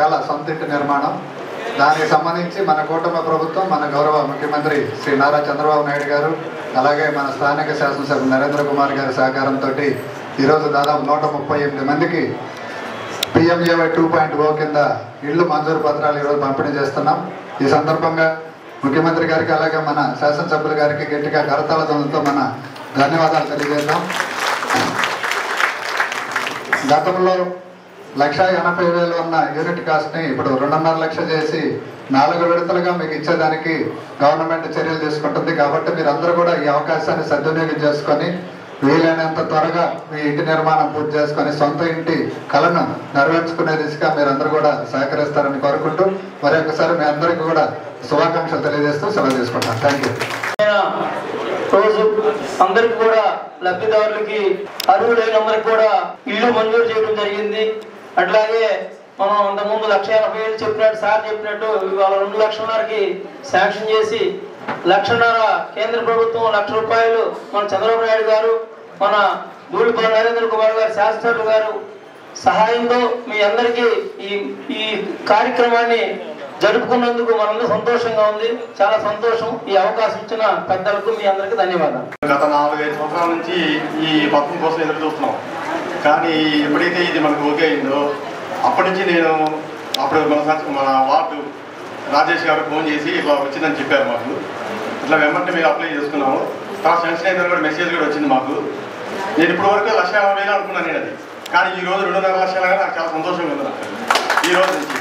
కళ సొంత ఇంటి నిర్మాణం. దానికి సంబంధించి మన కూటమి ప్రభుత్వం, మన గౌరవ ముఖ్యమంత్రి శ్రీ నారా చంద్రబాబు నాయుడు గారు, అలాగే మన స్థానిక శాసనసభ్యులు నరేంద్ర కుమార్ గారి సహకారంతో ఈరోజు దాదాపు 138 మందికి PMJY 2.0 కింద ఇళ్ళు మంజూరు పత్రాలు ఈరోజు పంపిణీ చేస్తున్నాం. ఈ సందర్భంగా ముఖ్యమంత్రి గారికి అలాగే మన శాసనసభ్యుల గారికి గట్టిగా కరతాళ ధ్వనులతో మన ధన్యవాదాలు తెలియజేద్దాం. గతంలో 1,80,000 ఉన్న యూనిట్ కాస్ట్ని ఇప్పుడు 2.5 లక్షలు చేసి 4 విడతలుగా మీకు ఇచ్చేదానికి గవర్నమెంట్ చర్యలు తీసుకుంటుంది. కాబట్టి మీరందరూ కూడా ఈ అవకాశాన్ని సద్వినియోగం చేసుకొని వీలైనంత త్వరగా మీ ఇంటి నిర్మాణం పూర్తి చేసుకొని సొంత ఇంటి కళను నెరవేర్చుకునే దిశగా మీరందరూ కూడా సహకరిస్తారని కోరుకుంటూ మరొకసారి మీ అందరికీ కూడా శుభాకాంక్షలు తెలియజేస్తూ సెలవు తీసుకుంటాను. Thank you. రోజు అందరికి కూడా లబ్ధిదారులకి అర్హులైన అందరికి కూడా ఇల్లు మంజూరు చేయడం జరిగింది. అట్లాగే మనం అంతకుముందు 1,80,000 చెప్పినట్టు సార్ చెప్పినట్టు ఇవాళ 2,00,000కి శాంక్షన్ చేసి 1,00,000 కేంద్ర ప్రభుత్వం, ₹1,00,000 మన చంద్రబాబు నాయుడు గారు, మన ధూళిపాల నరేంద్ర కుమార్ గారు శాసనసభ్యులు గారు సహాయంతో మీ అందరికీ ఈ కార్యక్రమాన్ని జరుపుకున్నందుకు మనందరూ సంతోషంగా ఉంది. చాలా సంతోషం. ఈ అవకాశం ఇచ్చిన పెద్దలకు మీ అందరికీ ధన్యవాదాలు. గత 4-5 సంవత్సరాల నుంచి ఈ పథకం కోసం ఎదురు చూస్తున్నాం. కానీ ఎప్పుడైతే ఇది మనకు ఓకే అయిందో అప్పటి నుంచి నేను మన వార్డు రాజేష్ గారు ఫోన్ చేసి ఇట్లా వచ్చిందని చెప్పారు మాకు. ఇట్లా వెంబడి మీరు అప్లై చేసుకున్నాము. తర్వాత శాంక్షన్ అయిన కూడా మెసేజ్ కూడా వచ్చింది మాకు. నేను ఇప్పటి వరకు 1,50,000 అనుకున్నాను నేను అది. కానీ ఈ రోజు 2.5 లక్షలు నాకు చాలా సంతోషంగా ఉంది నాకు ఈ రోజు నుంచి.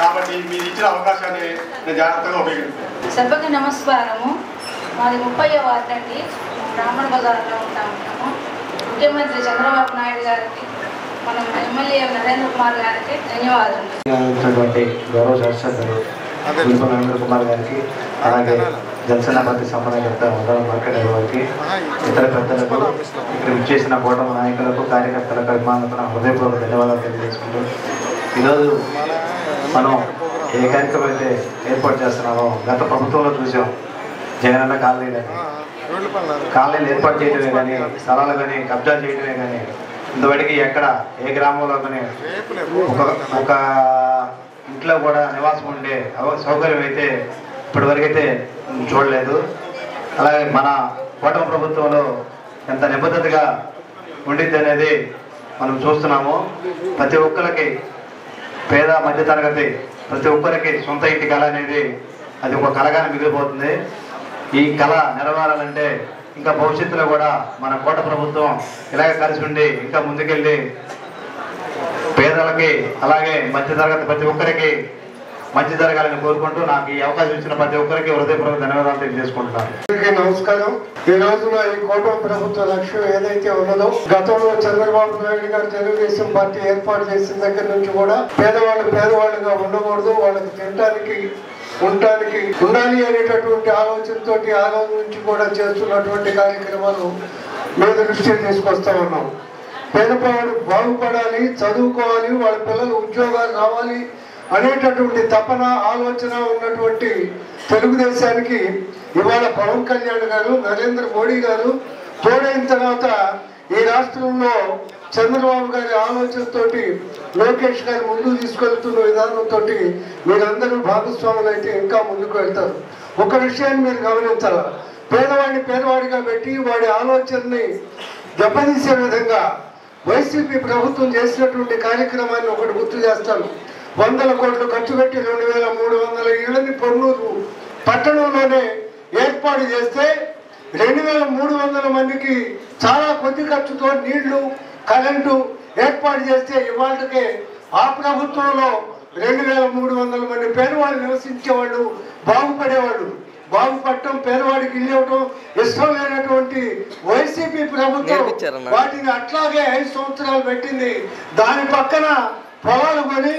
కాబట్టి మీరు ఇచ్చిన అవకాశాన్ని నేను జాగ్రత్తగా ఉపయోగిస్తాను. సభకు నమస్కారము. మాది 30వ వార్డు అండి. బ్రాహ్మణ బజార్లో ఉంటాము. ముఖ్యమంత్రి చంద్రబాబు నాయుడు గారికి, మన ఎమ్మెల్యే నరేంద్ర కుమార్ గారికి ధన్యవాదాలు. గౌరవ శాసనసభ్యులు నరేంద్ర కుమార్ గారికి, అలాగే జనసేన పార్టీ సమన్వయకర్త మార్కెట్ గారికి, ఇతర పెద్దలకు, ఇక్కడ విచ్చేసిన కూటమి నాయకులకు, కార్యకర్తలకు, అభిమానులకు హృదయపూర్వక ధన్యవాదాలు తెలియజేసుకుంటూ ఈరోజు మనం ఏ కార్యక్రమం అయితే ఏర్పాటు చేస్తున్నామో గత ప్రభుత్వంలో చూసాం. జగనన్న కాలనీలు ఏర్పాటు చేయడమే కానీ, స్థలాలు కానీ కబ్జా చేయడమే కానీ ఇంతవరకు ఎక్కడ ఏ గ్రామంలో కానీ ఒక ఇంట్లో కూడా నివాసం ఉండే సౌకర్యం అయితే ఇప్పటివరకైతే చూడలేదు. అలాగే మన కూటమి ప్రభుత్వంలో ఎంత నిబద్ధతగా ఉండిద్ది అనేది మనం చూస్తున్నాము. ప్రతి ఒక్కరికి, పేద మధ్యతరగతి ప్రతి ఒక్కరికి సొంత ఇంటి కళ అనేది అది ఒక కళగానే మిగిలిపోతుంది. ఈ కళ నెరవేరాలంటే ఇంకా భవిష్యత్తులో కూడా మన కోట ప్రభుత్వం ఇలాగే కలిసి ఉండి ఇంకా ముందుకెళ్ళి పేదలకి అలాగే మధ్యతరగతి ప్రతి ఒక్కరికి మంచి జరగాలని కోరుకుంటూ నాకు ఈ అవకాశం ఇచ్చిన ప్రతి ఒక్కరికి హృదయపూర్వక ధన్యవాదాలు తెలియజేసుకుంటున్నాను. నమస్కారం. ఈ రోజున ఈ కూటమి ప్రభుత్వ లక్ష్యం ఏదైతే ఉన్నదో, గతంలో చంద్రబాబు నాయుడు గారు తెలుగుదేశం పార్టీ ఏర్పాటు చేసిన దగ్గర నుంచి కూడా పేదవాళ్ళుగా ఉండకూడదు, వాళ్ళకి తినడానికి ఉండడానికి ఉండాలి అనేటటువంటి ఆలోచనతో ఆ రోజు నుంచి కూడా చేస్తున్నటువంటి కార్యక్రమాలు మీద దృష్టి తీసుకొస్తా ఉన్నాం. పేదవాడు బాగుపడాలి, చదువుకోవాలి, వాళ్ళ పిల్లలు ఉద్యోగాలు రావాలి అనేటటువంటి తపన, ఆలోచన ఉన్నటువంటి తెలుగుదేశానికి ఇవాళ పవన్ కళ్యాణ్ గారు, నరేంద్ర మోడీ గారు తోడైన తర్వాత ఈ రాష్ట్రంలో చంద్రబాబు గారి ఆలోచనతో లోకేష్ గారి ముందుకు తీసుకెళ్తున్న విధానంతో మీరందరూ భాగస్వాములు అయితే ఇంకా ముందుకు వెళ్తారు. ఒక విషయాన్ని మీరు గమనించాలి. పేదవాడిని పేదవాడిగా పెట్టి వాడి ఆలోచనని దెబ్బతీసే విధంగా వైసీపీ ప్రభుత్వం చేసినటువంటి కార్యక్రమాన్ని ఒకటి గుర్తు చేస్తాను. 100 కోట్లు ఖర్చు పెట్టి 2,300 ఇళ్లని పొన్నూరు పట్టణంలోనే ఏర్పాటు చేస్తే 2,300 మందికి చాలా కొద్ది ఖర్చుతో నీళ్లు, కరెంటు ఏర్పాటు చేస్తే ఇవాళకే ఆ ప్రభుత్వంలో 2,300 మంది పేదవాళ్ళు నివసించేవాళ్ళు, బాగుపడేవాళ్ళు. బాగుపడటం, పేదవాడికి ఇల్లు ఇవ్వటం ఇష్టం లేనటువంటి వైసీపీ ప్రభుత్వం వాటిని అట్లాగే 5 సంవత్సరాలు పెట్టింది. దాని పక్కన పొలాలు కొని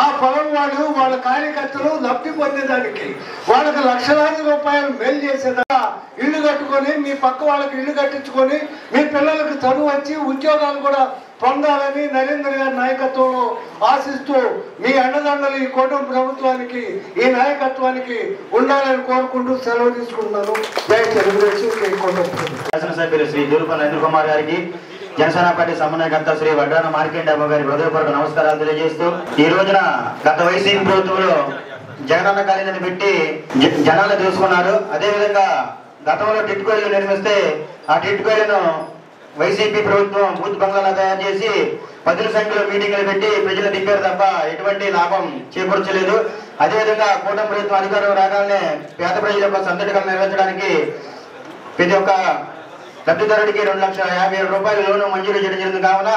ఆ పొలం వాళ్ళు, వాళ్ళ కార్యకర్తలు లబ్ధి పొందేదానికి వాళ్ళకి లక్షలాది రూపాయలు మేలు చేసేదా ఇల్లు కట్టుకొని, మీ పక్క వాళ్ళకి ఇల్లు కట్టించుకొని మీ పిల్లలకు చదువు వచ్చి ఉద్యోగాలు కూడా పొందాలని నరేంద్ర గారి నాయకత్వంలో ఆశిస్తూ మీ అండదండలు ఈ కూటమి ప్రభుత్వానికి, ఈ నాయకత్వానికి ఉండాలని కోరుకుంటూ సెలవు తీసుకుంటున్నాను. జై తెలుగుదేశం. శాసనసభ్యులు శ్రీ ధూళిపాల నరేంద్ర కుమార్ గారికి, జనసేన పార్టీ సమన్వయకర్త శ్రీ వడ్డాన మార్కండేయ గారి హృదయపూర్వక నమస్కారాలు తెలియజేస్తూ ఈ రోజున గత వైసీపీ ప్రభుత్వంలో జగనన్న కాలేజీని పెట్టి జనాలు చూసుకున్నారు. అదేవిధంగా గతంలో టిట్కోయిలు నిర్మిస్తే ఆ టిట్కోయిలను వైసీపీ ప్రభుత్వం బూత్ బంగ్లాలా తయారు చేసి 10ల సంఖ్యలో మీటింగ్లు పెట్టి ప్రజలు దింపారు తప్ప ఎటువంటి లాభం చేకూర్చలేదు. అదేవిధంగా కూటమి ప్రభుత్వం అధికారం రాగానే పేద ప్రజల యొక్క సందడికలు నెరవేర్చడానికి ప్రతి ఒక్క లబ్ధిదారుడికి 2,50,000 రూపాయల లోను మంజూరు చేయడం జరిగింది. కావున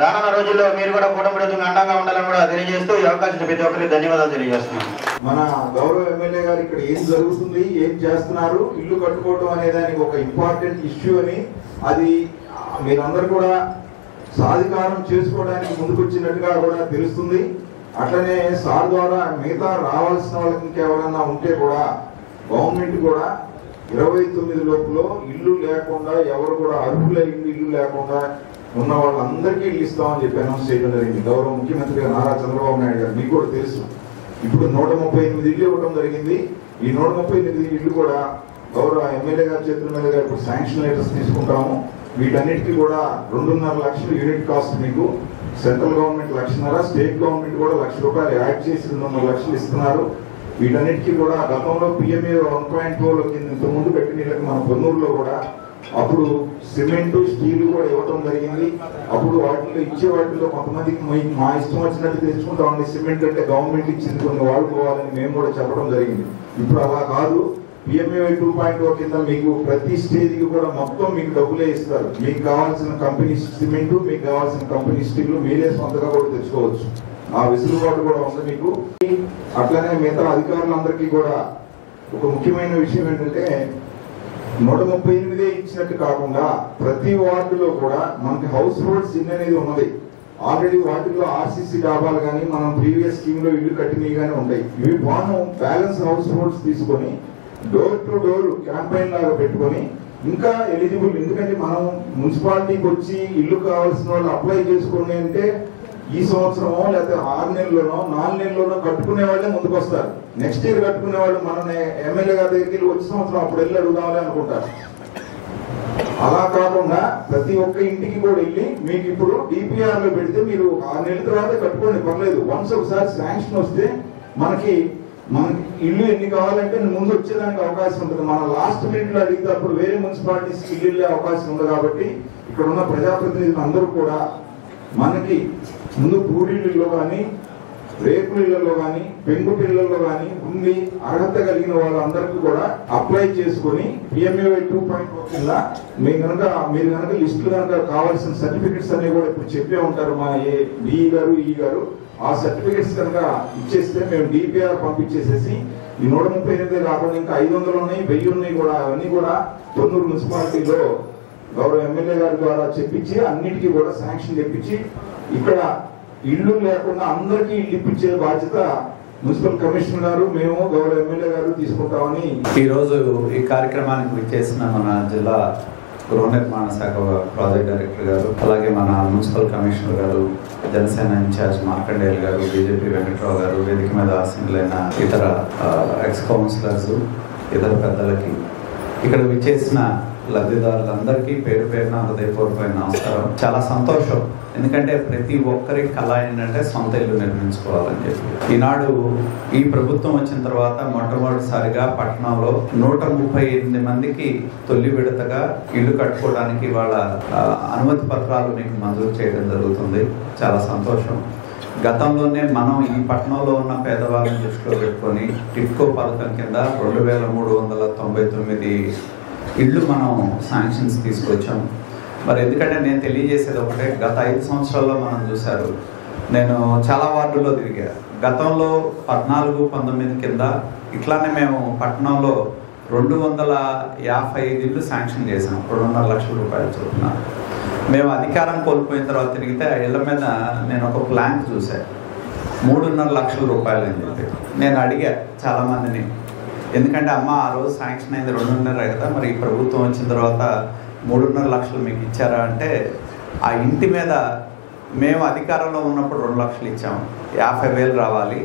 రానున్న రోజుల్లో మీరు కూడా కూటమి ప్రభుత్వం అండంగా ఉండాలని కూడా తెలియజేస్తూ ఈ అవకాశం ప్రతి ఒక్కరికి ధన్యవాదాలు తెలియజేస్తున్నాను. మన గౌరవ ఎమ్మెల్యే గారు ఇక్కడ ఏం జరుగుతుంది, ఏం చేస్తున్నారు, ఇల్లు కట్టుకోవడం అనే దానికి ఒక ఇంపార్టెంట్ ఇష్యూ అని, అది మీరందరూ కూడా సాధికారం చేసుకోవడానికి ముందుకొచ్చినట్టుగా కూడా తెలుస్తుంది. అట్లనే సార్ ద్వారా మిగతా రావాల్సిన వాళ్ళకి ఇంకెవరన్నా ఉంటే కూడా గవర్నమెంట్ కూడా 29 లోపల ఇల్లు లేకుండా ఎవరు కూడా అర్హులైంది ఇల్లు లేకుండా ఉన్న వాళ్ళందరికీ ఇల్లు ఇస్తామని చెప్పి అనౌన్స్ చేయడం జరిగింది. గౌరవ ముఖ్యమంత్రి గారు నారా చంద్రబాబు నాయుడు గారు, మీకు కూడా తెలుసు. ఇప్పుడు 138 ఇల్లు ఇవ్వడం జరిగింది. ఈ 138 ఇల్లు కూడా గౌరవ ఎమ్మెల్యే గారి చేతుల మీద ఇప్పుడు శాంక్షన్ లెటర్స్ తీసుకుంటాము. వీటన్నిటికీ కూడా 2.5 లక్షలు యూనిట్ కాస్ట్ మీకు సెంట్రల్ గవర్నమెంట్ 1,00,000, స్టేట్ గవర్నమెంట్ కూడా ₹1,00,000 యాడ్ చేసి 2.5 లక్షలు ఇస్తున్నారు. వీటన్నిటికీ కూడా గతంలో PMA 1.2 కింద ఇంతకుముందు పెట్టినట్లకి మన పొన్నూరులో కూడా అప్పుడు సిమెంట్ స్టీల్ కూడా ఇవ్వడం జరిగింది. అప్పుడు వాటిలో ఇచ్చే వాటిలో కొంతమందికి మా ఇష్టం వచ్చినట్టు తెచ్చుకుంటామండి, సిమెంట్ అంటే గవర్నమెంట్ ఇచ్చింది కొన్ని వాడుకోవాలని మేము కూడా చెప్పడం జరిగింది. ఇప్పుడు అలా కాదు, PMA 2.0 కింద మీకు ప్రతి స్టేజ్కి కూడా మొత్తం మీకు డబ్బులే ఇస్తారు. మీకు కావాల్సిన కంపెనీ సిమెంట్, మీకు కావాల్సిన కంపెనీ స్టీల్ మీరే సొంతగా కూడా తెచ్చుకోవచ్చు. ఆ వెసులుబాటు కూడా ఉంది మీకు. అట్లనే మిగతా అధికారులందరికీ కూడా ఒక ముఖ్యమైన విషయం ఏంటంటే 138 ఇచ్చినట్టు కాకుండా ప్రతి వార్డులో కూడా మనకి హౌస్ హోల్డ్స్ ఇన్ అనేది ఉన్నది. ఆల్రెడీ వాటిల్లో RCC డాబాలు కానీ మనం ప్రీవియస్ స్కీమ్ లో ఇల్లు కట్టినవి కానీ ఉంటాయి. ఇవి మనం బ్యాలెన్స్ హౌస్ హోల్డ్స్ తీసుకొని డోర్ టు డోర్ క్యాంపెయిన్ లాగా పెట్టుకొని ఇంకా ఎలిజిబుల్, ఎందుకంటే మనం మున్సిపాలిటీకి వచ్చి ఇల్లు కావాల్సిన వాళ్ళు అప్లై చేసుకోండి అంటే ఈ సంవత్సరమో లేకపోతే 6 నెలల్లోనో 4 నెలల్లోనో కట్టుకునే వాళ్ళే ముందుకు వస్తారు. నెక్స్ట్ ఇయర్ కట్టుకునే వాళ్ళు మన ఎమ్మెల్యే గారి దగ్గరికి వచ్చే సంవత్సరం అప్పుడు వెళ్ళి అడుగుదామని అనుకుంటారు. అలా కాకుండా ప్రతి ఒక్క ఇంటికి కూడా వెళ్ళి మీకు ఇప్పుడు DPR లో పెడితే మీరు 6 నెలల తర్వాత కట్టుకోండి, పర్లేదు. వన్స్ ఒకసారి శాంక్షన్ వస్తే మనకి ఇల్లు ఎన్ని కావాలంటే ముందు వచ్చేదానికి అవకాశం ఉంటుంది. మన లాస్ట్ మినిట్ లో అడిగితే అప్పుడు వేరే మున్సిపాలిటీస్ ఇల్లు వెళ్ళే అవకాశం ఉంది. కాబట్టి ఇక్కడ ఉన్న ప్రజాప్రతినిధులు అందరూ కూడా మనకి ముందు పూరీళ్ళలో కానీ రేకులలో కానీ పెంకుటిళ్లలో కానీ ఉండి అర్హత కలిగిన వాళ్ళందరికీ కూడా అప్లై చేసుకొని PMA 2.0 కింద మీరు కనుక లిస్టులు కనుక కావాల్సిన సర్టిఫికెట్స్ అన్ని కూడా ఇప్పుడు చెప్పే ఉంటారు మా DE గారు, E గారు. ఆ సర్టిఫికెట్స్ కనుక ఇచ్చేస్తే మేము DPR పంపించేసేసి ఈ 138 కాకుండా ఇంకా 500 ఉన్నాయి, 1000 ఉన్నాయి కూడా. అవన్నీ కూడా పొన్నూరు మున్సిపాలిటీలో గౌరవ ఎమ్మెల్యే గారి ద్వారా చెప్పించి అన్నిటికీ కూడా శాంక్షన్ తెప్పించి ఇక్కడ ఇల్లు లేకుండా అందరికీ ఇల్లు ఇప్పించే బాధ్యత మున్సిపల్ కమిషనర్ గారు, మేము గౌరవ ఎమ్మెల్యే గారు తీసుకుంటామని ఈ రోజు ఈ కార్యక్రమానికి విచ్చేసిన మన జిల్లా గృహ నిర్మాణ శాఖ ప్రాజెక్ట్ డైరెక్టర్ గారు, అలాగే మన మున్సిపల్ కమిషనర్ గారు, జనసేన ఇన్ఛార్జ్ మార్కండేయులు గారు, BJP వెంకట్రావు గారు, వేదిక మీద ఆసీనులైన ఇతర ఎక్స్ కౌన్సిలర్స్, ఇతర పెద్దలకి, ఇక్కడ విచ్చేసిన లబ్ధిదారులందరికీ పేరు పేరున హృదయపూర్వకమైన నమస్కారం. చాలా సంతోషం, ఎందుకంటే ప్రతి ఒక్కరి కళ ఏంటంటే సొంత ఇల్లు నిర్మించుకోవాలని చెప్పి. ఈనాడు ఈ ప్రభుత్వం వచ్చిన తర్వాత మొట్టమొదటిసారిగా పట్టణంలో 138 మందికి తొలి విడతగా ఇల్లు కట్టుకోవడానికి వాళ్ళ అనుమతి పత్రాలు మీకు మంజూరు చేయడం జరుగుతుంది. చాలా సంతోషం. గతంలోనే మనం ఈ పట్టణంలో ఉన్న పేదవాళ్ళని దృష్టిలో పెట్టుకొని టిట్కో పథకం కింద 2399 ఇళ్ళు మనం శాంక్షన్స్ తీసుకొచ్చాం. మరి ఎందుకంటే నేను తెలియజేసేది ఒకటే, గత 5 సంవత్సరాల్లో మనం చూశారు, నేను చాలా వార్డుల్లో తిరిగా. గతంలో 14-19 కింద ఇట్లానే మేము పట్టణంలో 255 ఇళ్ళు శాంక్షన్ చేసాం, 2.5 లక్షల రూపాయలు చొప్పున. మేము అధికారం కోల్పోయిన తర్వాత తిరిగితే ఆ ఇళ్ల మీద నేను ఒక ప్లాంక్ చూశాను, 3.5 లక్షల రూపాయలు అని చెప్పి. నేను అడిగా చాలామందిని, ఎందుకంటే అమ్మ ఆ రోజు శాంక్షన్ అయింది 2.5 కదా, మరి ఈ ప్రభుత్వం వచ్చిన తర్వాత 3.5 లక్షలు మీకు ఇచ్చారా అంటే, ఆ ఇంటి మీద మేము అధికారంలో ఉన్నప్పుడు 2 లక్షలు ఇచ్చాము, 50,000 రావాలి.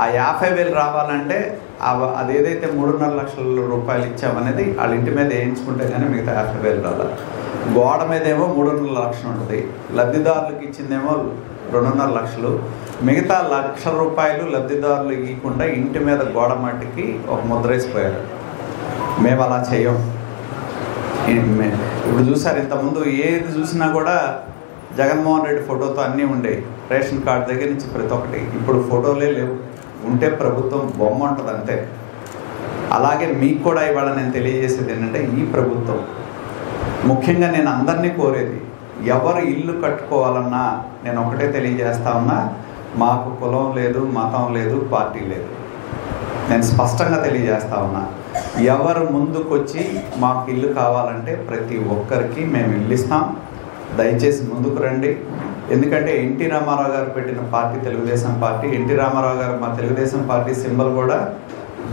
ఆ 50,000 రావాలంటే అదేదైతే 3.5 లక్షల రూపాయలు ఇచ్చామనేది వాళ్ళ ఇంటి మీద వేయించుకుంటే కానీ మిగతా 50,000 రావాలి. గోడ మీదేమో 3.5 లక్షలు ఉంటుంది, లబ్ధిదారులకు ఇచ్చిందేమో 2.5 లక్షలు. మిగతా ₹1,00,000 లబ్ధిదారులు ఇవ్వకుండా ఇంటి మీద గోడ మట్టికి ఒక ముద్ర వేసిపోయారు. మేము అలా చేయం. ఇప్పుడు చూసారు, ఇంతకుముందు ఏది చూసినా కూడా జగన్మోహన్ రెడ్డి ఫోటోతో అన్నీ ఉండేవి, రేషన్ కార్డు దగ్గర నుంచి ప్రతి ఒక్కటి. ఇప్పుడు ఫోటోలే లేవు, ఉంటే ప్రభుత్వం బొమ్మ ఉంటుంది అంతే. అలాగే మీకు కూడా ఇవాళ నేను తెలియజేసేది ఏంటంటే, ఈ ప్రభుత్వం ముఖ్యంగా నేను అందరినీ కోరేది, ఎవరు ఇల్లు కట్టుకోవాలన్నా నేను ఒకటే తెలియజేస్తా ఉన్నా, మాకు కులం లేదు, మతం లేదు, పార్టీ లేదు. నేను స్పష్టంగా తెలియజేస్తా ఉన్నా, ఎవరు ముందుకొచ్చి మాకు ఇల్లు కావాలంటే ప్రతి ఒక్కరికి మేము ఇల్లు ఇస్తాం. దయచేసి ముందుకు రండి. ఎందుకంటే ఎన్టీ రామారావు గారు పెట్టిన పార్టీ తెలుగుదేశం పార్టీ. ఎన్టీ రామారావు గారు మా తెలుగుదేశం పార్టీ సింబల్ కూడా,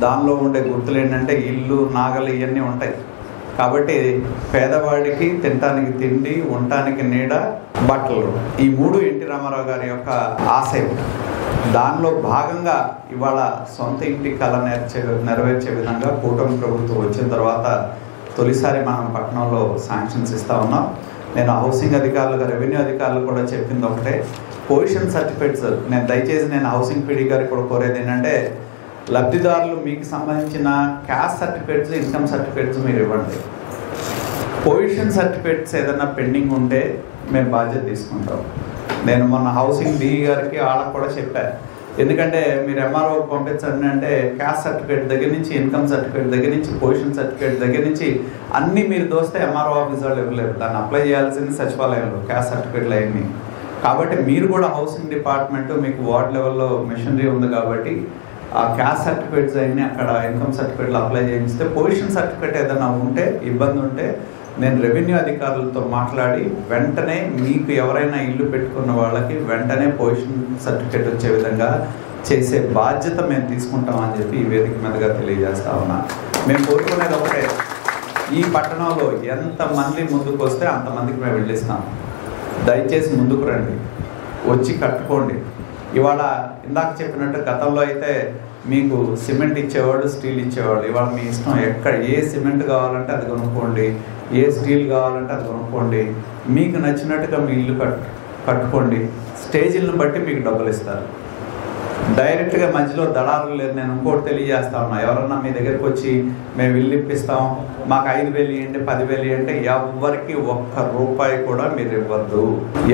దానిలో ఉండే గుర్తులు ఏంటంటే ఇల్లు, నాగలు ఇవన్నీ ఉంటాయి. కాబట్టి పేదవాడికి తినటానికి తిండి, ఉండటానికి నీడ, బట్టలు, ఈ 3 ఎన్టీ రామారావు గారి యొక్క ఆశయం. దానిలో భాగంగా ఇవాళ సొంత ఇంటి కళ నెరవేర్చే విధంగా కూటమి ప్రభుత్వం వచ్చిన తర్వాత తొలిసారి మనం పట్టణంలో శాంక్షన్స్ ఇస్తూ ఉన్నాం. నేను హౌసింగ్ అధికారులుగా, రెవెన్యూ అధికారులు కూడా చెప్పింది ఒకటే, పొజిషన్ సర్టిఫికేట్స్ నేను దయచేసి నేను హౌసింగ్ పీడీ గారికి కూడా కోరేది ఏంటంటే, లబ్ధిదారులు మీకు సంబంధించిన క్యాస్ట్ సర్టిఫికేట్స్, ఇన్కమ్ సర్టిఫికేట్స్ మీరు ఇవ్వండి. పొజిషన్ సర్టిఫికేట్స్ ఏదైనా పెండింగ్ ఉంటే మేము బాధ్యత తీసుకుంటాం. నేను మొన్న హౌసింగ్ డీ గారికి వాళ్ళకి కూడా చెప్పాను. ఎందుకంటే మీరు ఎంఆర్ఓ పంపించండి అంటే క్యాస్ట్ సర్టిఫికేట్ దగ్గర నుంచి, ఇన్కమ్ సర్టిఫికేట్ దగ్గర నుంచి, పొజిషన్ సర్టిఫికేట్ దగ్గర నుంచి అన్నీ మీరు దోస్తే ఎంఆర్ఓ ఆఫీస్ వాళ్ళు ఇవ్వలేరు. దాన్ని అప్లై చేయాల్సింది సచివాలయంలో క్యాస్ట్ సర్టిఫికేట్లు అవన్నీ. కాబట్టి మీరు కూడా హౌసింగ్ డిపార్ట్మెంట్ మీకు వార్డ్ లెవెల్లో మెషినరీ ఉంది కాబట్టి ఆ క్యాస్ట్ సర్టిఫికేట్స్ అన్నీ అక్కడ ఇన్కమ్ సర్టిఫికేట్లు అప్లై చేయిస్తే, పొజిషన్ సర్టిఫికేట్ ఏదైనా ఉంటే, ఇబ్బంది ఉంటే నేను రెవెన్యూ అధికారులతో మాట్లాడి వెంటనే మీకు ఎవరైనా ఇల్లు పెట్టుకున్న వాళ్ళకి వెంటనే పొజిషన్ సర్టిఫికేట్ వచ్చే విధంగా చేసే బాధ్యత మేము తీసుకుంటామని చెప్పి ఈ వేదిక మీదుగా తెలియజేస్తా ఉన్నా. మేము కోరుకునేది ఒకటే, ఈ పట్టణంలో ఎంతమంది ముందుకు వస్తే అంతమందికి మేము వెళ్ళిస్తాం. దయచేసి ముందుకు రండి, వచ్చి కట్టుకోండి. ఇవాళ ఇందాక చెప్పినట్టు గతంలో అయితే మీకు సిమెంట్ ఇచ్చేవాడు, స్టీల్ ఇచ్చేవాడు. ఇవాళ మీ ఇష్టం, ఎక్కడ ఏ సిమెంట్ కావాలంటే అది కొనుక్కోండి, ఏ స్టీల్ కావాలంటే అది కొనుక్కోండి, మీకు నచ్చినట్టుగా మీ ఇల్లు కట్టుకోండి. స్టేజీలను బట్టి మీకు డబ్బులు ఇస్తారు. డైరెక్ట్గా మధ్యలో దళారులు లేదు. నేను ఇంకోటి తెలియజేస్తా ఉన్నా, ఎవరన్నా మీ దగ్గరికి వచ్చి మేము ఇల్లు ఇప్పిస్తాం, మాకు 5,000 ఇవ్వండి, 10,000 ఇవ్వండి, ఎవరికి ₹1 కూడా మీరు ఇవ్వద్దు.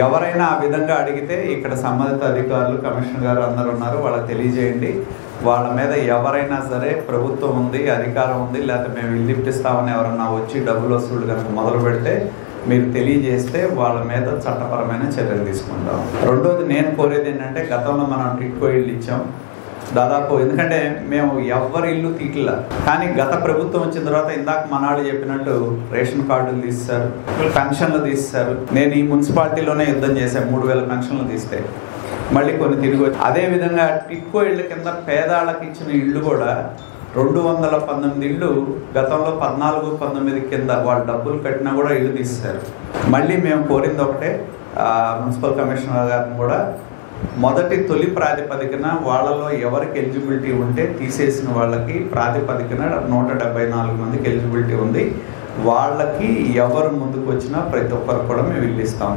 ఎవరైనా ఆ విధంగా అడిగితే ఇక్కడ సంబంధిత అధికారులు, కమిషనర్ గారు అందరూ ఉన్నారు, వాళ్ళకి తెలియజేయండి. వాళ్ళ మీద ఎవరైనా సరే ప్రభుత్వం ఉంది, అధికారం ఉంది, లేకపోతే మేము ఇల్లు ఇప్పిస్తామని ఎవరన్నా వచ్చి డబ్బులు వసూలు కనుక మొదలు పెడితే మీరు తెలియజేస్తే వాళ్ళ మీద చట్టపరమైన చర్యలు తీసుకుంటాం. రెండోది నేను కోరేది ఏంటంటే, గతంలో మనం టిట్కో ఇల్లు ఇచ్చాం దాదాపు, ఎందుకంటే మేము ఎవరి ఇల్లు తీట్లా. కానీ గత ప్రభుత్వం వచ్చిన తర్వాత ఇందాక మనాళ్ళు చెప్పినట్టు రేషన్ కార్డులు తీస్తారు, పెన్షన్లు తీస్తారు. నేను ఈ మున్సిపాలిటీలోనే యుద్ధం చేశాను, 3,000 పెన్షన్లు తీస్తే మళ్ళీ కొన్ని తిరిగి వచ్చి. అదేవిధంగా టిట్కో ఇళ్ళ కింద పేదాళ్ళకి ఇచ్చిన ఇళ్ళు కూడా 219 ఇళ్ళు గతంలో 14-19 కింద వాళ్ళు డబ్బులు కట్టినా కూడా ఇల్లు తీస్తారు. మళ్ళీ మేము కోరింది ఒకటే, మున్సిపల్ కమిషనర్ గారిని కూడా తొలి ప్రాతిపదికన వాళ్ళలో ఎవరికి ఎలిజిబిలిటీ ఉంటే తీసేసిన వాళ్ళకి ప్రాతిపదికన 174 మందికి ఎలిజిబిలిటీ ఉంది. వాళ్ళకి ఎవరు ముందుకు వచ్చినా ప్రతి ఒక్కరు కూడా మేము ఇల్లు ఇస్తాం.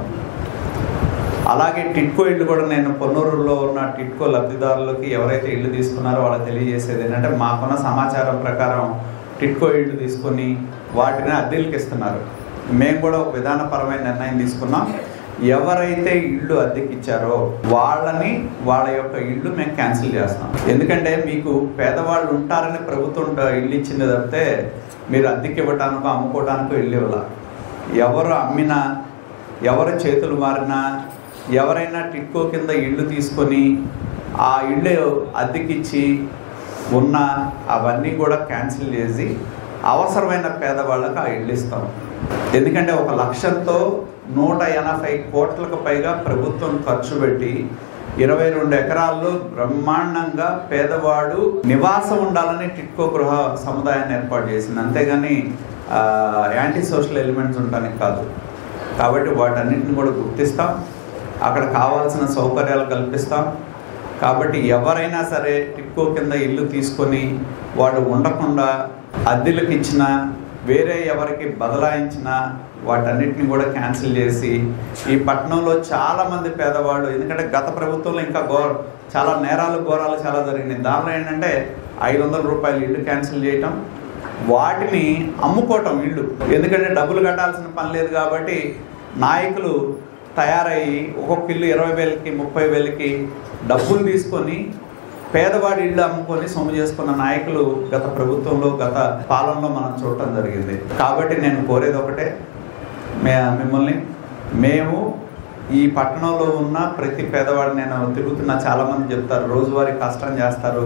అలాగే టిట్కో ఇళ్ళు కూడా నేను పొన్నూరులో ఉన్న టిట్కో లబ్ధిదారులకి ఎవరైతే ఇల్లు తీసుకున్నారో వాళ్ళకి తెలియజేసేది ఏంటంటే, మాకున్న సమాచారం ప్రకారం టిట్కో ఇళ్ళు తీసుకొని వాటిని అద్దెలకు ఇస్తున్నారు. మేము కూడా ఒక విధానపరమైన నిర్ణయం తీసుకున్నాం. ఎవరైతే ఇళ్ళు అద్దెకి ఇచ్చారో వాళ్ళ యొక్క ఇళ్ళు మేము క్యాన్సిల్ చేస్తాం. ఎందుకంటే మీకు పేదవాళ్ళు ఉంటారని ప్రభుత్వం ఇల్లు ఇచ్చింది తప్పితే మీరు అద్దెకి ఇవ్వటానికో అమ్ముకోవడానికో ఇల్లు ఇవ్వాల. ఎవరు అమ్మినా, ఎవరు చేతులు మారినా, ఎవరైనా టిట్కో కింద ఇళ్ళు తీసుకొని ఆ ఇళ్ళు అద్దెకిచ్చి ఉన్న అవన్నీ కూడా క్యాన్సిల్ చేసి అవసరమైన పేదవాళ్ళకు ఆ ఇళ్ళు ఇస్తాం. ఎందుకంటే ఒక లక్ష్యంతో 180 కోట్లకు పైగా ప్రభుత్వం ఖర్చు పెట్టి 22 ఎకరాల్లో బ్రహ్మాండంగా పేదవాడు నివాసం ఉండాలని టిట్కో గృహ సముదాయాన్ని ఏర్పాటు చేసింది. అంతేగాని యాంటీ సోషల్ ఎలిమెంట్స్ ఉండడానికి కాదు. కాబట్టి వాటన్నిటిని కూడా గుర్తిస్తాం, అక్కడ కావాల్సిన సౌకర్యాలు కల్పిస్తాం. కాబట్టి ఎవరైనా సరే టిట్కో కింద ఇల్లు తీసుకొని వాడు ఉండకుండా అద్దెలకు ఇచ్చినా, వేరే ఎవరికి బదలాయించినా వాటన్నిటిని కూడా క్యాన్సిల్ చేసి ఈ పట్టణంలో చాలామంది పేదవాళ్ళు, ఎందుకంటే గత ప్రభుత్వంలో ఇంకా చాలా ఘోరాలు చాలా జరిగినాయి. దానిలో ఏంటంటే 500 రూపాయలు ఇల్లు క్యాన్సిల్ చేయటం, వాటిని అమ్ముకోవటం ఇల్లు, ఎందుకంటే డబ్బులు కట్టాల్సిన పని లేదు కాబట్టి నాయకులు తయారయ్యి ఒక్కొక్క ఇల్లు 20,000కి 30,000కి డబ్బులు తీసుకొని పేదవాడి ఇళ్ళు అమ్ముకొని సొమ్ము చేసుకున్న నాయకులు గత ప్రభుత్వంలో గత పాలనలో మనం చూడటం జరిగింది. కాబట్టి నేను కోరేది ఒకటే, మిమ్మల్ని, మేము ఈ పట్టణంలో ఉన్న ప్రతి పేదవాడు, నేను తిరుగుతున్న చాలామంది చెప్తారు రోజువారీ కష్టం చేస్తారు,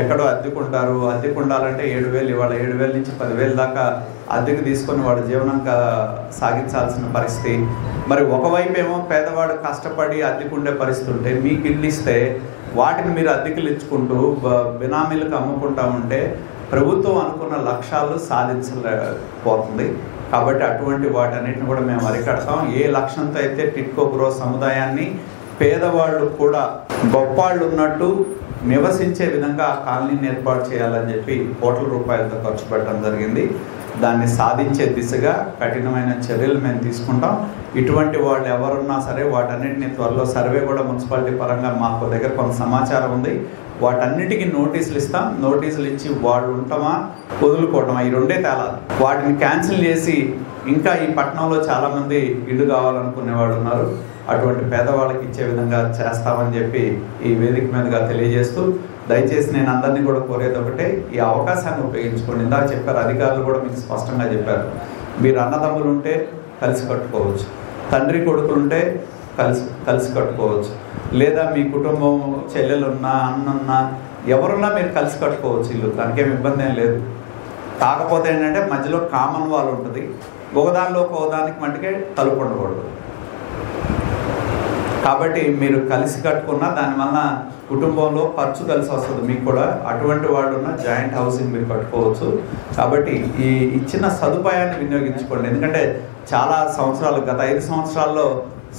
ఎక్కడో అద్దెకుంటారు, అద్దెకుండాలంటే 7,000, ఇవాళ 7,000 నుంచి 10,000 దాకా అద్దెకు తీసుకొని వాడు జీవనంగా సాగించాల్సిన పరిస్థితి. మరి ఒకవైపు ఏమో పేదవాడు కష్టపడి అద్దెకుండే పరిస్థితి ఉంటే మీకు ఇల్లు ఇస్తే వాటిని మీరు అద్దెకులు ఇచ్చుకుంటూ బినామీలకు అమ్ముకుంటా ఉంటే ప్రభుత్వం అనుకున్న లక్ష్యాలు సాధించలేకపోతుంది. కాబట్టి అటువంటి వాటన్నిటిని కూడా మేము అరికడతాం. ఏ లక్ష్యంతో అయితే టిట్కో గృహ సముదాయాన్ని పేదవాళ్ళు కూడా గొప్పవాళ్ళు ఉన్నట్టు నివసించే విధంగా ఆ కాలనీని ఏర్పాటు చేయాలని చెప్పి కోట్ల రూపాయలతో ఖర్చు పెట్టడం జరిగింది. దాన్ని సాధించే దిశగా కఠినమైన చర్యలు మేము తీసుకుంటాం. ఇటువంటి వాళ్ళు ఎవరున్నా సరే వాటన్నిటిని త్వరలో సర్వే కూడా మున్సిపాలిటీ పరంగా మాకు దగ్గర కొంత సమాచారం ఉంది, వాటన్నిటికీ నోటీసులు ఇస్తాం. నోటీసులు ఇచ్చి వాళ్ళు ఉంటామా వదులుకోవటమా ఈ రెండే తేలాలి. వాటిని క్యాన్సిల్ చేసి ఇంకా ఈ పట్టణంలో చాలామంది ఇల్లు కావాలనుకునే వాళ్ళు ఉన్నారు, అటువంటి పేదవాళ్ళకి ఇచ్చే విధంగా చేస్తామని చెప్పి ఈ వేదిక మీదుగా తెలియజేస్తూ, దయచేసి నేను అందరినీ కూడా కోరేది ఒకటే, ఈ అవకాశాన్ని ఉపయోగించుకోండి. ఇందాక చెప్పారు, అధికారులు కూడా మీకు స్పష్టంగా చెప్పారు, మీరు అన్నదమ్ములు ఉంటే కలిసి కట్టుకోవచ్చు, తండ్రి కొడుకులుంటే కలిసి కట్టుకోవచ్చు, లేదా మీ కుటుంబం చెల్లెలున్నా అన్నున్నా ఎవరున్నా మీరు కలిసి కట్టుకోవచ్చు ఇల్లు, దానికేం ఇబ్బంది ఏం లేదు. కాకపోతే ఏంటంటే మధ్యలో కామన్ వాల్ ఉంటుంది, ఒకదానిలో ఒకదానికి మట్టుకే తలుపు ఉండకూడదు. కాబట్టి మీరు కలిసి కట్టుకున్న దానివల్ల కుటుంబంలో ఖర్చు కలిసి వస్తుంది మీకు కూడా. అటువంటి వాళ్ళు ఉన్న జాయింట్ హౌసింగ్ మీరు కట్టుకోవచ్చు. కాబట్టి ఈ ఇచ్చిన సదుపాయాన్ని వినియోగించుకోండి. ఎందుకంటే చాలా సంవత్సరాలు, గత 5 సంవత్సరాల్లో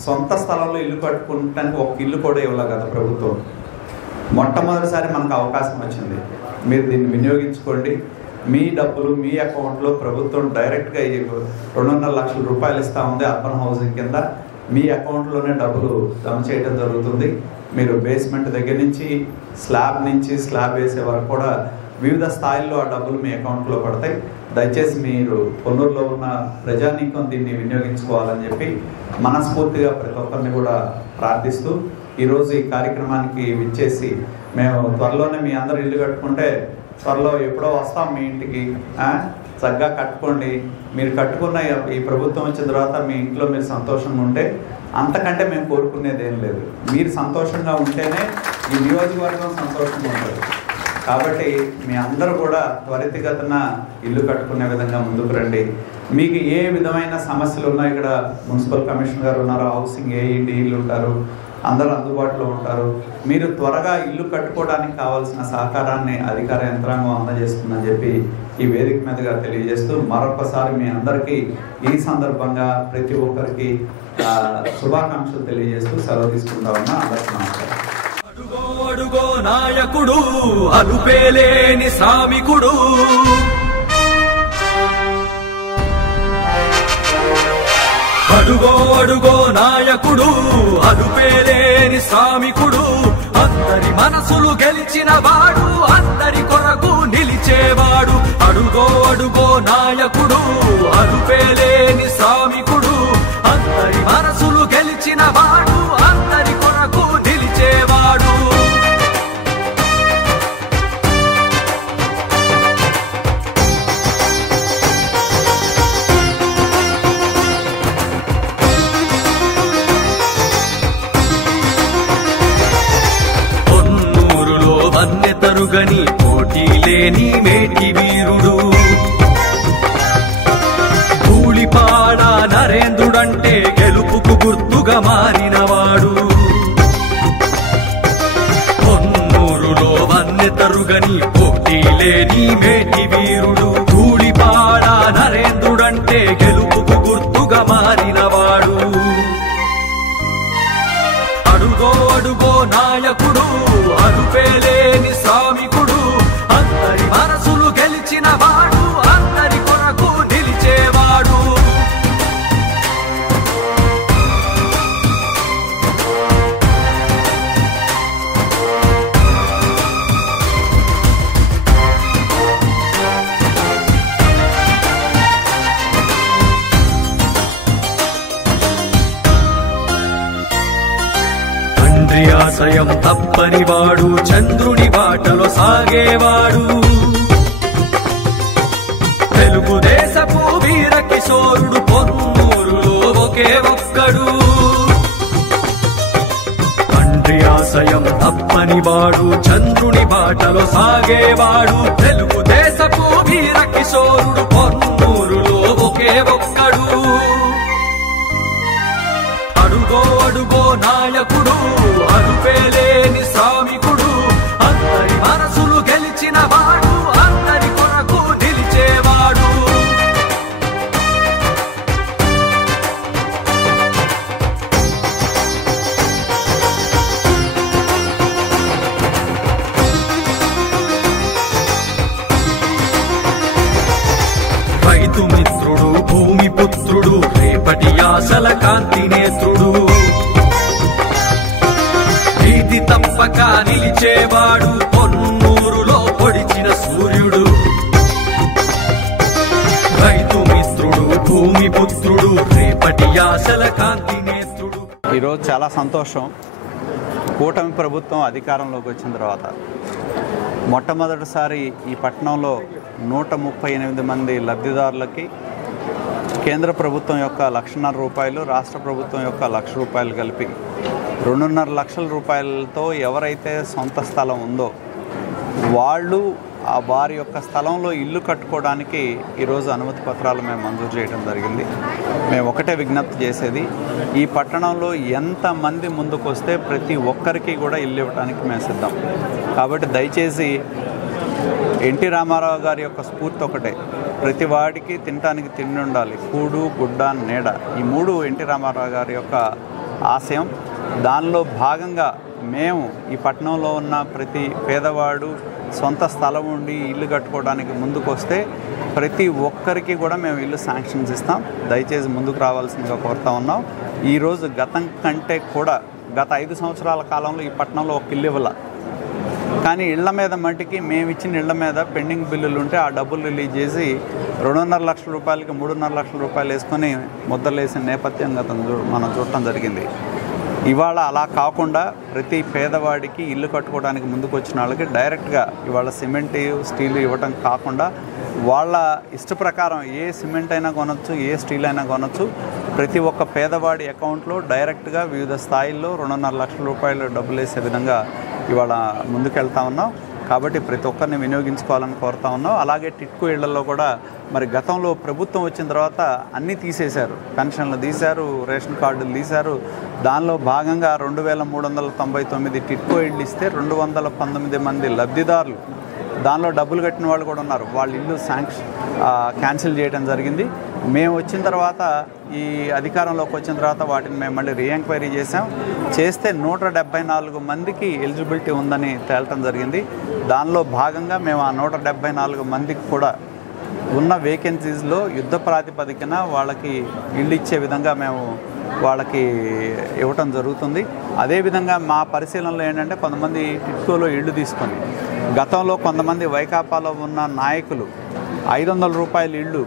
సొంత స్థలంలో ఇల్లు కట్టుకోవడానికి ఒక ఇల్లు కూడా ఇవ్వలేదు గత ప్రభుత్వం. మొట్టమొదటిసారి మనకు అవకాశం వచ్చింది, మీరు దీన్ని వినియోగించుకోండి. మీ డబ్బులు మీ అకౌంట్లో ప్రభుత్వం డైరెక్ట్గా 2.5 లక్షల రూపాయలు ఇస్తూ ఉంది అర్బన్ హౌసింగ్ కింద. మీ అకౌంట్లోనే డబ్బులు జమ చేయడం జరుగుతుంది. మీరు బేస్మెంట్ దగ్గర నుంచి స్లాబ్ వేసే వరకు కూడా వివిధ స్థాయిల్లో ఆ డబ్బులు మీ అకౌంట్లో పడతాయి. దయచేసి మీరు పొన్నూరులో ఉన్న ప్రజానీకం దీన్ని వినియోగించుకోవాలని చెప్పి మనస్ఫూర్తిగా ప్రతి ఒక్కరిని కూడా ప్రార్థిస్తూ, ఈరోజు ఈ కార్యక్రమానికి విచ్చేసి, మేము త్వరలోనే మీ అందరు ఇల్లు కట్టుకుంటే త్వరలో ఎప్పుడో వస్తాం మీ ఇంటికి, చక్కగా కట్టుకోండి. మీరు కట్టుకున్న ఈ ప్రభుత్వం వచ్చిన తర్వాత మీ ఇంట్లో మీరు సంతోషంగా ఉంటే అంతకంటే మేము కోరుకునేది ఏం లేదు. మీరు సంతోషంగా ఉంటేనే ఈ నియోజకవర్గం సంతోషంగా ఉంటుంది. కాబట్టి మీ అందరూ కూడా త్వరితగతిన ఇల్లు కట్టుకునే విధంగా ముందుకు రండి. మీకు ఏ విధమైన సమస్యలు ఉన్నా ఇక్కడ మున్సిపల్ కమిషనర్ గారు ఉన్నారు, హౌసింగ్ ఏఈడీలు ఉంటారు, అందరూ అందుబాటులో ఉంటారు. మీరు త్వరగా ఇల్లు కట్టుకోవడానికి కావాల్సిన సహకారాన్ని అధికార యంత్రాంగం అందజేస్తుందని చెప్పి ఈ వేదిక మీదుగా తెలియజేస్తూ, మరొకసారి మీ అందరికీ ఈ సందర్భంగా ప్రతి ఒక్కరికి శుభాకాంక్షలు తెలియజేస్తూ సెలవు తీసుకుంటా ఉన్నా. అందరికీ నమస్కారం. అడుగో నాయకుడు, అలుపేలేని శ్రామికుడు, అడుగో నాయకుడు, అలుపేలేని శ్రామికుడు, అందరి మనసులు గెలిచిన వాడు, అందరి కొరకు నిలిచేవాడు. అడుగో నాయకుడు, అలుపేలేని శ్రామికుడు, అందరి మనసులు గెలిచిన వాడు, అందరి కొరకు నిలిచేవాడు. తరుగని పోటీ లేని మేటి వీరుడు, ధూళిపాడ నరేంద్రుడంటే గెలుపుకు గుర్తుగా మారినవాడు. పొన్నూరులో వన్నె తరుగని పోటీ లేని మేటి వీరుడు, ధూళిపాడ నరేంద్రుడంటే గెలుపుకు గుర్తుగా మారినవాడు. అడుగో నాయకుడు, అలుపేలేని శ్రామికుడు, అందరి మనసులు గెలిచిన వాడు, అందరి కొరకు నిలిచేవాడు. ఆశయం తప్పనివాడు చంద్రుని బాటలో సాగేవాడు తెలుగుదేశపు వీర కిశోరుడు పొన్నూరులో ఒకే ఒక్కడు తండ్రి ఆశయం తప్పనివాడు చంద్రుని బాటలో సాగేవాడు తెలుగుదేశపు వీర కిశోరుడు పొన్నూరులో ఒకే ఒక్కడు అడుగో అడుగో నాయకుడు అరుపేలేని శ్రామికుడు అందరి మనసులు గెలిచిన వాడు అందరి కొరకు నిలిచేవాడు రైతు మిత్రుడు భూమి పుత్రుడు రేపటి ఆశల కాంతి నేత్రుడు నీతి తప్పక నిలిచేవాడు పొన్నూరులో పొడిచిన సూర్యుడు రైతు మిత్రుడు భూమి పుత్రుడు రేపటి ఆశల కాంతి నేత్రుడు. ఈరోజు చాలా సంతోషం. కూటమి ప్రభుత్వం అధికారంలోకి వచ్చిన తర్వాత మొట్టమొదటిసారి ఈ పట్టణంలో 138 మంది లబ్ధిదారులకి కేంద్ర ప్రభుత్వం యొక్క ₹1,50,000 రాష్ట్ర ప్రభుత్వం యొక్క ₹1,00,000 కలిపి 2.5 లక్షల రూపాయలతో ఎవరైతే సొంత స్థలం ఉందో వాళ్ళు వారి యొక్క స్థలంలో ఇల్లు కట్టుకోవడానికి ఈరోజు అనుమతి పత్రాలు మేము మంజూరు చేయడం జరిగింది. మేము ఒకటే విజ్ఞప్తి చేసేది, ఈ పట్టణంలో ఎంతమంది ముందుకు వస్తే ప్రతి ఒక్కరికి కూడా ఇల్లు ఇవ్వడానికి మేము సిద్ధం. కాబట్టి దయచేసి ఎన్టీ రామారావు గారి యొక్క స్ఫూర్తి ఒకటే, ప్రతి వాడికి తినడానికి తిండి ఉండాలి, కూడు గుడ్డ నీడ, ఈ 3 ఎన్టీ రామారావు గారి యొక్క ఆశయం. దానిలో భాగంగా మేము ఈ పట్టణంలో ఉన్న ప్రతి పేదవాడు సొంత స్థలం ఉండి ఇల్లు కట్టుకోవడానికి ముందుకు వస్తే ప్రతి ఒక్కరికి కూడా మేము ఇల్లు శాంక్షన్స్ ఇస్తాం. దయచేసి ముందుకు రావాల్సిందిగా కోరుతా ఉన్నాం. ఈరోజు గతం కంటే కూడా గత 5 సంవత్సరాల కాలంలో ఈ పట్టణంలో ఒక ఇల్లు ఇవ్వాల, కానీ ఇళ్ల మీద మట్టికి మేము ఇచ్చిన ఇళ్ల మీద పెండింగ్ బిల్లులు ఉంటే ఆ డబ్బులు రిలీజ్ చేసి 2.5 లక్షల రూపాయలకి 3.5 లక్షల రూపాయలు వేసుకొని ముద్రలేసిన నేపథ్యం మనం చూడటం జరిగింది. ఇవాళ అలా కాకుండా ప్రతి పేదవాడికి ఇల్లు కట్టుకోవడానికి ముందుకు వచ్చిన వాళ్ళకి డైరెక్ట్గా ఇవాళ సిమెంట్ స్టీల్ ఇవ్వటం కాకుండా వాళ్ళ ఇష్ట ప్రకారం ఏ సిమెంట్ అయినా కొనవచ్చు, ఏ స్టీల్ అయినా కొనవచ్చు. ప్రతి ఒక్క పేదవాడి అకౌంట్లో డైరెక్ట్గా వివిధ స్థాయిల్లో 2.5 లక్షల రూపాయలు డబ్బులు వేసే విధంగా ఇవాళ ముందుకెళ్తా ఉన్నాం. కాబట్టి ప్రతి ఒక్కరిని వినియోగించుకోవాలని కోరుతా ఉన్నాం. అలాగే టిట్కో ఇళ్లలో కూడా మరి గతంలో ప్రభుత్వం వచ్చిన తర్వాత అన్నీ తీసేశారు, పెన్షన్లు తీశారు, రేషన్ కార్డులు తీశారు. దానిలో భాగంగా 2,399 టిట్కో ఇళ్ళు ఇస్తే 219 మంది లబ్ధిదారులు, దానిలో డబ్బులు కట్టిన వాళ్ళు కూడా ఉన్నారు, వాళ్ళ ఇల్లు క్యాన్సిల్ చేయడం జరిగింది. మేము వచ్చిన తర్వాత ఈ అధికారంలోకి వచ్చిన తర్వాత వాటిని మేము మళ్ళీ రీఎంక్వైరీ చేస్తే 174 మందికి ఎలిజిబిలిటీ ఉందని తేలటం జరిగింది. దానిలో భాగంగా మేము ఆ 174 మందికి కూడా ఉన్న వేకెన్సీస్లో యుద్ధ ప్రాతిపదికన వాళ్ళకి ఇళ్ళు ఇచ్చే విధంగా మేము వాళ్ళకి ఇవ్వటం జరుగుతుంది. అదేవిధంగా మా పరిశీలనలో ఏంటంటే కొంతమంది టిట్కోలో ఇళ్ళు తీసుకొని గతంలో కొంతమంది వైకాపాలో ఉన్న నాయకులు 500 రూపాయల ఇళ్ళు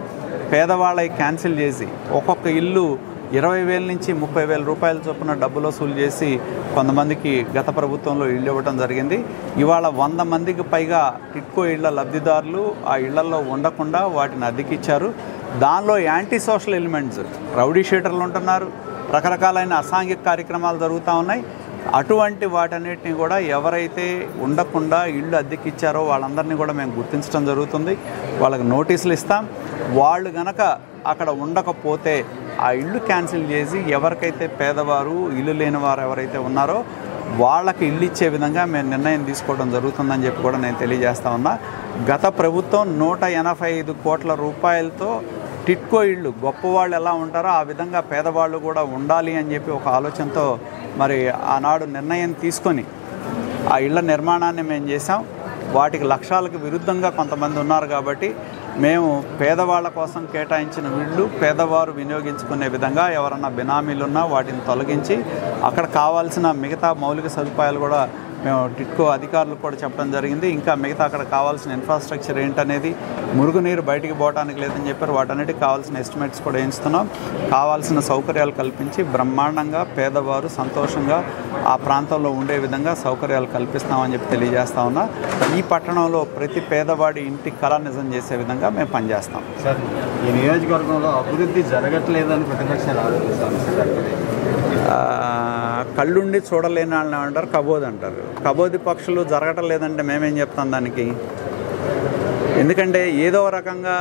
పేదవాళ్ళకి క్యాన్సిల్ చేసి ఒక్కొక్క ఇల్లు 20,000 నుంచి 30,000 రూపాయల చొప్పున డబ్బులు వసూలు చేసి కొంతమందికి గత ప్రభుత్వంలో ఇళ్ళు ఇవ్వడం జరిగింది. ఇవాళ 100 మందికి పైగా టిట్కో ఇళ్ల లబ్ధిదారులు ఆ ఇళ్లలో ఉండకుండా వాటిని అద్దెకిచ్చారు. దానిలో యాంటీ సోషల్ ఎలిమెంట్స్, రౌడీ షీటర్లు ఉంటున్నారు, రకరకాలైన అసాంఘిక కార్యక్రమాలు జరుగుతూ ఉన్నాయి. అటువంటి వాటన్నిటిని కూడా ఎవరైతే ఉండకుండా ఇళ్ళు అద్దెకిచ్చారో వాళ్ళందరినీ కూడా మేము గుర్తించడం జరుగుతుంది. వాళ్ళకి నోటీసులు ఇస్తాం. వాళ్ళు గనక అక్కడ ఉండకపోతే ఆ ఇళ్ళు క్యాన్సిల్ చేసి ఎవరికైతే పేదవారు ఇల్లు లేని వారు ఎవరైతే ఉన్నారో వాళ్ళకి ఇల్లు ఇచ్చే విధంగా మేము నిర్ణయం తీసుకోవడం జరుగుతుందని చెప్పి కూడా నేను తెలియజేస్తా ఉన్నా. గత ప్రభుత్వం 185 కోట్ల రూపాయలతో టిట్కో ఇళ్ళు గొప్పవాళ్ళు ఎలా ఉంటారో ఆ విధంగా పేదవాళ్ళు కూడా ఉండాలి అని చెప్పి ఒక ఆలోచనతో మరి ఆనాడు నిర్ణయం తీసుకొని ఆ ఇళ్ల నిర్మాణాన్ని మేము చేసాం. వాటికి లక్ష్యాలకు విరుద్ధంగా కొంతమంది ఉన్నారు కాబట్టి మేము పేదవాళ్ళ కోసం కేటాయించిన ఇళ్ళు పేదవారు వినియోగించుకునే విధంగా ఎవరన్నా బినామీలు ఉన్నా వాటిని తొలగించి అక్కడ కావాల్సిన మిగతా మౌలిక సదుపాయాలు కూడా మేము టిట్కో అధికారులకు కూడా చెప్పడం జరిగింది. ఇంకా మిగతా అక్కడ కావాల్సిన ఇన్ఫ్రాస్ట్రక్చర్ ఏంటనేది, మురుగునీరు బయటికి పోవడానికి లేదని చెప్పారు, వాటన్నిటికి కావాల్సిన ఎస్టిమేట్స్ కూడా వేయిస్తున్నాం. కావాల్సిన సౌకర్యాలు కల్పించి బ్రహ్మాండంగా పేదవారు సంతోషంగా ఆ ప్రాంతంలో ఉండే విధంగా సౌకర్యాలు కల్పిస్తామని చెప్పి తెలియజేస్తా ఉన్నా. ఈ పట్టణంలో ప్రతి పేదవాడి ఇంటి కళ నిజం చేసే విధంగా మేము పనిచేస్తాం. సార్, ఈ నియోజకవర్గంలో అభివృద్ధి జరగట్లేదని ప్రతిపక్షాలు ఆరోపిస్తాను సార్. కళ్ళుండి చూడలేని వాళ్ళని అంటారు, కబోది అంటారు. కబోది పక్షులు జరగటం లేదంటే మేమేం చెప్తాం దానికి? ఎందుకంటే ఏదో రకంగా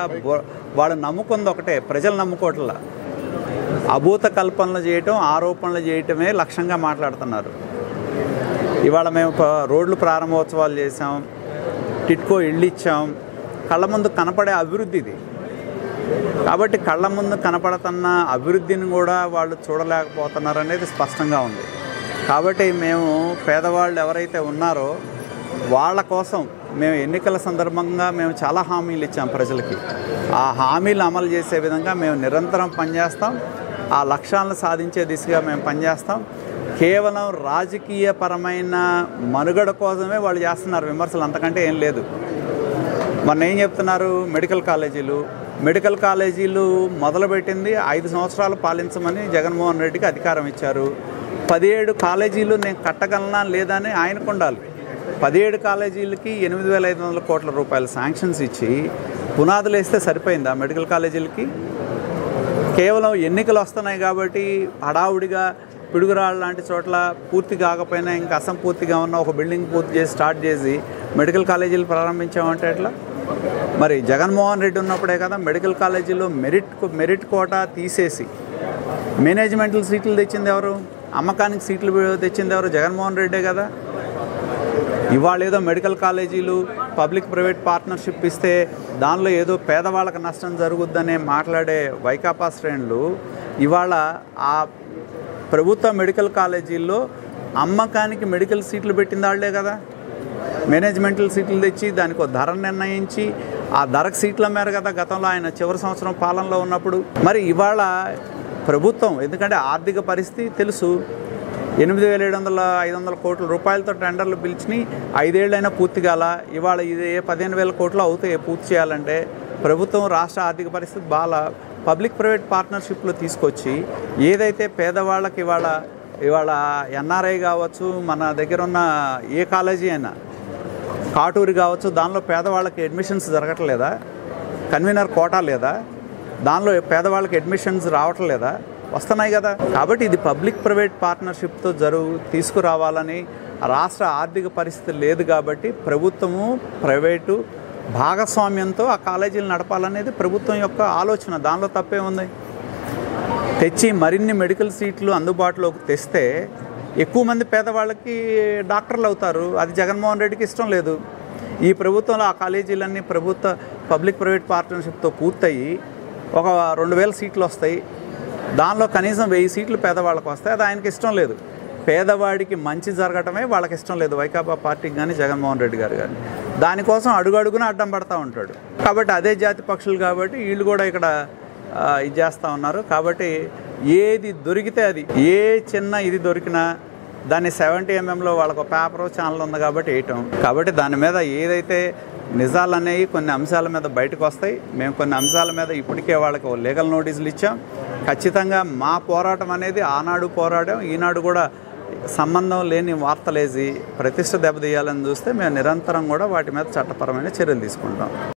వాళ్ళు నమ్ముకుంది ఒకటే, ప్రజలు నమ్ముకోవట్లా. అభూత కల్పనలు చేయటం, ఆరోపణలు చేయటమే లక్ష్యంగా మాట్లాడుతున్నారు. ఇవాళ మేము రోడ్లు ప్రారంభోత్సవాలు చేసాం, టిట్కో ఇళ్ళు ఇచ్చాం. కళ్ళ ముందు కనపడే అభివృద్ధి ఇది. కాబట్టి కళ్ళ ముందు కనపడుతున్న అభివృద్ధిని కూడా వాళ్ళు చూడలేకపోతున్నారు అనేది స్పష్టంగా ఉంది. కాబట్టి మేము పేదవాళ్ళు ఎవరైతే ఉన్నారో వాళ్ళ కోసం మేము ఎన్నికల సందర్భంగా మేము చాలా హామీలు ఇచ్చాం ప్రజలకి. ఆ హామీలు అమలు చేసే విధంగా మేము నిరంతరం పనిచేస్తాం. ఆ లక్ష్యాలను సాధించే దిశగా మేము పనిచేస్తాం. కేవలం రాజకీయపరమైన మనుగడ కోసమే వాళ్ళు చేస్తున్నారు విమర్శలు, అంతకంటే ఏం లేదు. మొన్న ఏం చెప్తున్నారు? మెడికల్ కాలేజీలు మొదలుపెట్టింది 5 సంవత్సరాలు పాలించమని జగన్మోహన్ రెడ్డికి అధికారం ఇచ్చారు. 17 కాలేజీలు నేను కట్టగలనా లేదా అని ఆయనకు ఉండాలి. 17 కాలేజీలకి 8,500 కోట్ల రూపాయల శాంక్షన్స్ ఇచ్చి పునాదులు వేస్తే సరిపోయిందా మెడికల్ కాలేజీలకి? కేవలం ఎన్నికలు వస్తున్నాయి కాబట్టి హడావుడిగా పిడుగురాళ్ళు లాంటి చోట్ల పూర్తి కాకపోయినా ఇంకా అసంపూర్తిగా ఉన్న ఒక బిల్డింగ్ పూర్తి చేసి స్టార్ట్ చేసి మెడికల్ కాలేజీలు ప్రారంభించామంటే ఎట్లా? మరి జగన్మోహన్ రెడ్డి ఉన్నప్పుడే కదా మెడికల్ కాలేజీలో మెరిట్ కోటా తీసేసి మేనేజ్మెంటల్ సీట్లు తెచ్చింది ఎవరు? అమ్మకానికి సీట్లు తెచ్చింది ఎవరు? జగన్మోహన్ రెడ్డే కదా. ఇవాళ ఏదో మెడికల్ కాలేజీలు పబ్లిక్ ప్రైవేట్ పార్ట్నర్షిప్ ఇస్తే దానిలో ఏదో పేదవాళ్ళకి నష్టం జరుగుద్దనే మాట్లాడే వైకాపా శ్రేణులు ఇవాళ ఆ ప్రభుత్వ మెడికల్ కాలేజీల్లో అమ్మకానికి మెడికల్ సీట్లు పెట్టింది వాళ్ళే కదా. మేనేజ్మెంటల్ సీట్లు తెచ్చి దానికి ఒక ధర నిర్ణయించి ఆ ధరకు సీట్ల మేర కదా గతంలో ఆయన చివరి సంవత్సరం పాలనలో ఉన్నప్పుడు. మరి ఇవాళ ప్రభుత్వం, ఎందుకంటే ఆర్థిక పరిస్థితి తెలుసు, 8,700-500 కోట్ల రూపాయలతో టెండర్లు పిలిచిని 5 ఏళ్ళైనా పూర్తి కాల. ఇవాళ ఇది 15,000 కోట్లు అవుతాయి పూర్తి చేయాలంటే. ప్రభుత్వం రాష్ట్ర ఆర్థిక పరిస్థితి బాగా పబ్లిక్ ప్రైవేట్ పార్ట్నర్షిప్లో తీసుకొచ్చి ఏదైతే పేదవాళ్ళకి ఇవాళ ఎన్ఆర్ఐ కావచ్చు, మన దగ్గర ఉన్న ఏ కాలేజీ అయినా, కాటూరి కావచ్చు, దానిలో పేదవాళ్ళకి అడ్మిషన్స్ జరగట్లేదా? కన్వీనర్ కోటా లేదా? దానిలో పేదవాళ్ళకి అడ్మిషన్స్ రావట్లేదా? వస్తున్నాయి కదా. కాబట్టి ఇది పబ్లిక్ ప్రైవేట్ పార్ట్నర్షిప్తో తీసుకురావాలని రాష్ట్ర ఆర్థిక పరిస్థితి లేదు కాబట్టి ప్రభుత్వము ప్రైవేటు భాగస్వామ్యంతో ఆ కాలేజీలు నడపాలనేది ప్రభుత్వం యొక్క ఆలోచన. దానిలో తప్పే ఉంది. తెచ్చి మరిన్ని మెడికల్ సీట్లు అందుబాటులోకి తెస్తే ఎక్కువ మంది పేదవాళ్ళకి డాక్టర్లు అవుతారు. అది జగన్మోహన్ రెడ్డికి ఇష్టం లేదు. ఈ ప్రభుత్వంలో ఆ కాలేజీలన్నీ ప్రభుత్వ పబ్లిక్ ప్రైవేట్ పార్ట్నర్షిప్తో పూర్తయి ఒక 2,000 సీట్లు వస్తాయి. దానిలో కనీసం 1000 సీట్లు పేదవాళ్ళకి వస్తాయి. అది ఆయనకి ఇష్టం లేదు. పేదవాడికి మంచి జరగటమే వాళ్ళకి ఇష్టం లేదు, వైకాపా పార్టీకి కానీ జగన్మోహన్ రెడ్డి గారు కానీ. దానికోసం అడుగడుగున అడ్డం పడతా ఉంటాడు. కాబట్టి అదే జాతి పక్షులు కాబట్టి వీళ్ళు కూడా ఇక్కడ ఇది చేస్తూ ఉన్నారు. కాబట్టి ఏది దొరికితే అది, ఏ చిన్న ఇది దొరికినా దాన్ని 70 mm వాళ్ళకు పేపర్ ఛానల్ ఉంది కాబట్టి వేయటం. కాబట్టి దాని మీద ఏదైతే నిజాలు అనేవి కొన్ని అంశాల మీద బయటకు వస్తాయి. మేము కొన్ని అంశాల మీద ఇప్పటికే వాళ్ళకి లీగల్ నోటీసులు ఇచ్చాం. ఖచ్చితంగా మా పోరాటం అనేది ఆనాడు పోరాటం, ఈనాడు కూడా సంబంధం లేని వార్తలేసి ప్రతిష్ట దెబ్బతీయాలని చూస్తే మేము నిరంతరం కూడా వాటి మీద చట్టపరమైన చర్యలు తీసుకుంటాం.